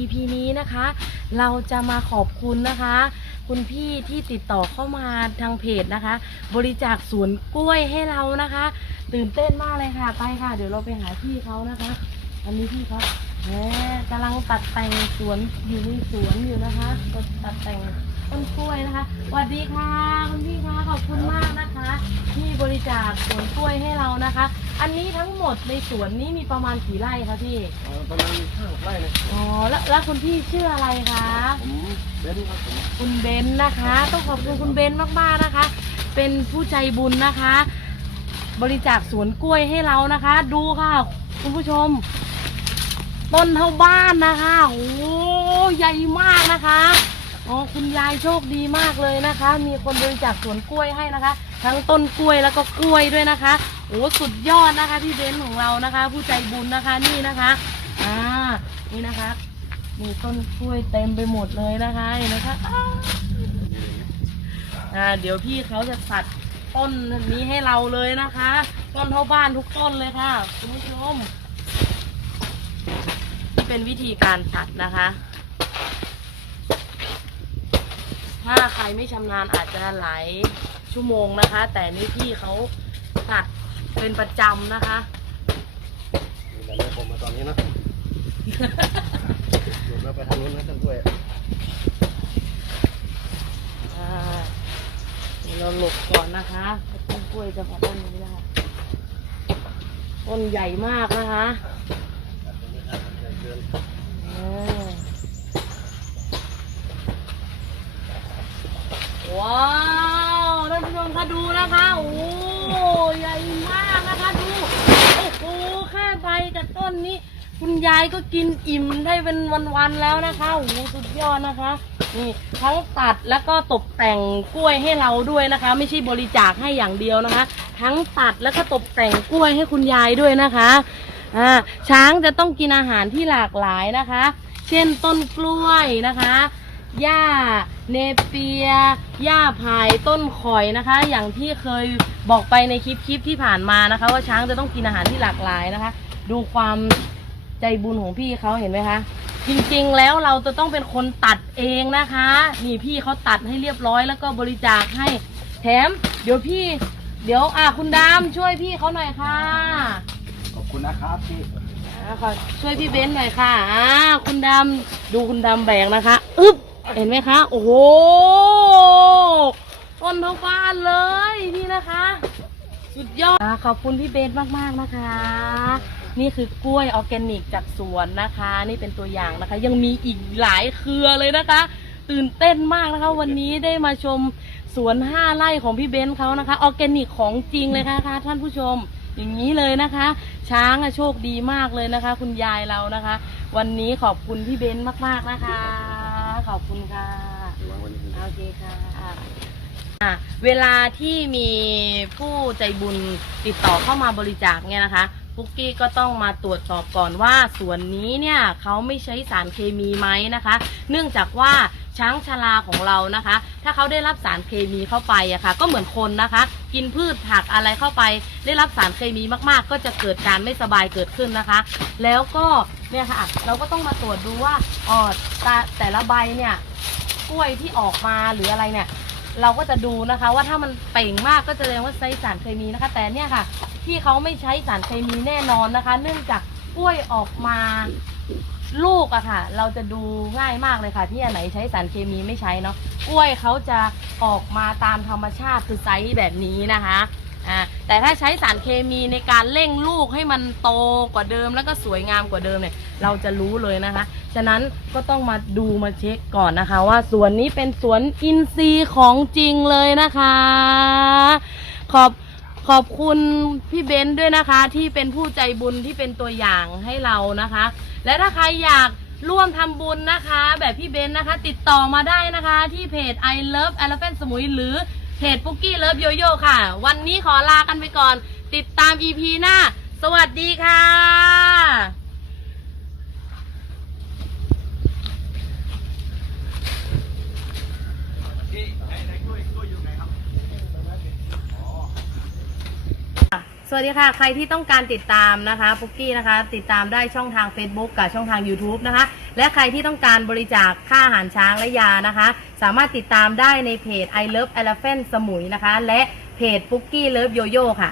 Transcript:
EP นี้นะคะ เราจะมาขอบคุณนะคะ คุณพี่ที่ติดต่อเข้ามาทางเพจนะคะ บริจาคสวนกล้วยให้เรานะคะ ตื่นเต้นมากเลยค่ะ ไปค่ะ เดี๋ยวเราไปหาพี่เขานะคะ อันนี้พี่เขาแหมกำลังตัดแต่งสวนอยู่ในสวนอยู่นะคะก็ตัดแต่งต้นกล้วยนะคะสวัสดีค่ะคุณพี่คะขอบคุณมากนะคะ ที่บริจาคสวนกล้วยให้เรานะคะ อันนี้ทั้งหมดในสวนนี้มีประมาณกี่ไร่คะพี่ เอ่อประมาณห้าหกไร่เลยอ๋อแล้วแล้วคุณพี่ชื่ออะไรคะ ผมเบนซ์ครับผม คุณเบนซ์นะคะ ต้องขอบคุณคุณเบนซ์มากๆนะคะ เป็นผู้ใจบุญนะคะ บริจาคสวนกล้วยให้เรานะคะ ดูค่ะ คุณผู้ชม ต้นเท่าบ้านนะคะโอ้โหใหญ่มากนะคะอ๋อคุณยายโชคดีมากเลยนะคะ มีคนบริจาคสวนกล้วยให้นะคะ ทั้งต้นกล้วยแล้วก็กล้วยด้วยนะคะโอ้สุดยอดนะคะพี่เบนของเรานะคะ ผู้ใจบุญนะคะนี่นะคะอ่านี่นะคะมีต้นกล้วยเต็มไปหมดเลยนะคะเห็นไหมคะอ่าเดี๋ยวพี่เขาจะตัดต้นนี้ให้เราเลยนะคะ ต้นเท่าบ้านทุกต้นเลยค่ะคุณผู้ชมนี่เป็นวิธีการตัดนะคะ ถ้าใครไม่ชำนาญอาจจะหลายชั่วโมงนะคะ แต่นี่พี่เขาตัด เป็นประจำนะคะเดี๋ยวเราผมมาตอนนี้นะหยุดแล้วไปทางนู้นนะต้นกล้วยอ่าเดี๋ยวเราหลบก่อนนะคะต้นกล้วยจะพอต้นนี้นะคะต้นใหญ่มากนะคะเดินเออว้าวท่านผู้ชมคะดูนะคะ โอ้ใหญ่มากนะคะดู โอ้โหแค่ใบ กับต้นนี้ คุณยายก็กินอิ่มได้เป็นวันๆแล้วนะคะโอ้โหสุดยอดนะคะ นี่ทั้งตัดแล้วก็ตกแต่งกล้วยให้เราด้วยนะคะ ไม่ใช่บริจาคให้อย่างเดียวนะคะ ทั้งตัดแล้วก็ตกแต่งกล้วยให้คุณยายด้วยนะคะอ่าช้างจะต้องกินอาหารที่หลากหลายนะคะ เช่นต้นกล้วยนะคะหญ้าเนเปียหญ้าพายต้นข่อยนะคะ อย่างที่เคยบอกไปในคลิปคลิปที่ผ่านมานะคะ ว่าช้างจะต้องกินอาหารที่หลากหลายนะคะ ดูความใจบุญของพี่เขาเห็นไหมคะ จริงๆแล้วเราจะต้องเป็นคนตัดเองนะคะ นี่พี่เขาตัดให้เรียบร้อยแล้วก็บริจาคให้แถม เดี๋ยวพี่ เดี๋ยวอะคุณดามช่วยพี่เขาหน่อยค่ะขอบคุณนะครับที่อ่าขอช่วยพี่เบนซ์หน่อยค่ะอ่าคุณดามดูคุณดามแบกนะคะอึ๊บเห็นไหมคะ โอ้โหต้นเท่าบ้านเลยนี่นะคะ สุดยอดอ่าขอบคุณพี่เบนซ์มากๆนะคะ นี่คือกล้วยออร์แกนิกจากสวนนะคะ นี่เป็นตัวอย่างนะคะ ยังมีอีกหลายเครือเลยนะคะ ตื่นเต้นมากนะคะ วันนี้ได้มาชมสวนห้าไร่ของพี่เบนซ์เขานะคะออร์แกนิกของจริงเลยค่ะท่านผู้ชมอย่างนี้เลยนะคะ ช้างอะโชคดีมากเลยนะคะ คุณยายเรานะคะ วันนี้ขอบคุณพี่เบนซ์มากๆนะคะ ขอบคุณค่ะโอเคค่ะอะเวลาที่มีผู้ใจบุญติดต่อเข้ามาบริจาคเนี่ยนะคะ ปุกกี้ก็ต้องมาตรวจสอบก่อนว่าสวนนี้เนี่ยเขาไม่ใช้สารเคมีไหมนะคะ เนื่องจากว่าช้างชาลาของเรานะคะ ถ้าเขาได้รับสารเคมีเข้าไปอะค่ะ ก็เหมือนคนนะคะ กินพืชผักอะไรเข้าไป ได้รับสารเคมีมากๆ ก็จะเกิดการไม่สบายเกิดขึ้นนะคะ แล้วก็เนี่ยค่ะ เราก็ต้องมาตรวจดูว่าอ๋อแต่ละใบเนี่ยกล้วยที่ออกมาหรืออะไรเนี่ย เราก็จะดูนะคะ ว่าถ้ามันเป่งมากก็จะแสดงว่าใช้สารเคมีนะคะ แต่เนี่ยค่ะ ที่เขาไม่ใช้สารเคมีแน่นอนนะคะ เนื่องจากกล้วยออกมาลูกอะค่ะ เราจะดูง่ายมากเลยค่ะ ที่อันไหนใช้สารเคมีไม่ใช้เนาะกล้วยเขาจะออกมาตามธรรมชาติคือไซส์แบบนี้นะคะ อ่าแต่ถ้าใช้สารเคมีในการเร่งลูกให้มันโตกว่าเดิมแล้วก็สวยงามกว่าเดิมเนี่ย เราจะรู้เลยนะคะ ฉะนั้นก็ต้องมาดูมาเช็คก่อนนะคะ ว่าสวนนี้เป็นสวนอินทรีย์ของจริงเลยนะคะ ขอบขอบคุณพี่เบนซ์ด้วยนะคะ ที่เป็นผู้ใจบุญที่เป็นตัวอย่างให้เรานะคะ และถ้าใครอยากร่วมทำบุญนะคะ แบบพี่เบนซ์นะคะ ติดต่อมาได้นะคะ ที่เพจ I Love Elephant สมุยหรือ เพจปุกกี้เลิฟโยโย่ค่ะ วันนี้ขอลากันไปก่อน ติดตาม EP หน้า สวัสดีค่ะ ส วัสดีค่ะ ใครที่ต้องการติดตามนะคะปุ๊กกี้นะคะ ติดตามได้ช่องทาง Facebook กับช่องทาง YouTube นะคะ และใครที่ต้องการบริจาคค่าอาหารช้างและยานะคะ สามารถติดตามได้ในเพจ I Love Elephant สมุยนะคะ และเพจปุ๊กกี้เลิฟโยโย่ค่ะ